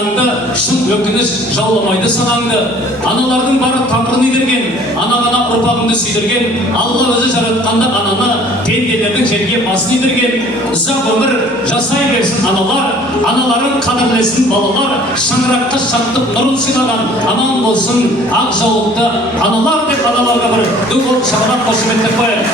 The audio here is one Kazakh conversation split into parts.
анаңды, шын өкініш жауламайды санаңды. Аналардың бары тапырын идірген, ана ұрпағыңды сүйдірген, Алла өзі жаратқанда ананы пенделердің жерге басын идірген. Ұзақ өмір жасай берсін аналар, аналарын қадірлесін балалар, шаңыраққа шаттық нұрын сыйлаған, аман болсын ақ жаулықты аналар деп аналарға бір ду болып шағалап қошеметтеп қояйық.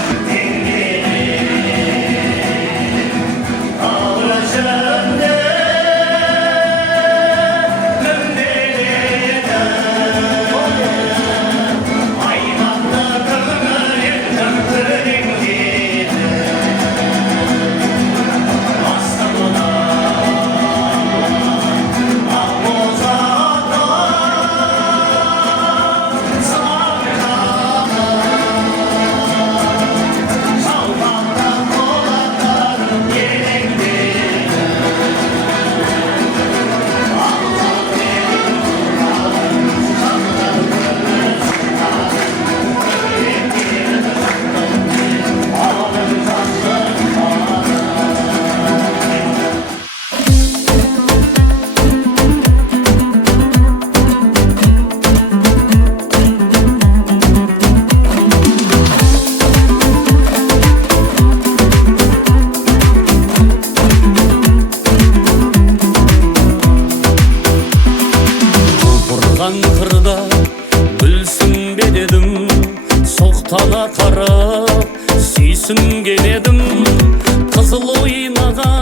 Қырда білсін бедедім, соқтана қарап сүйсінген едім, қызыл ойнаған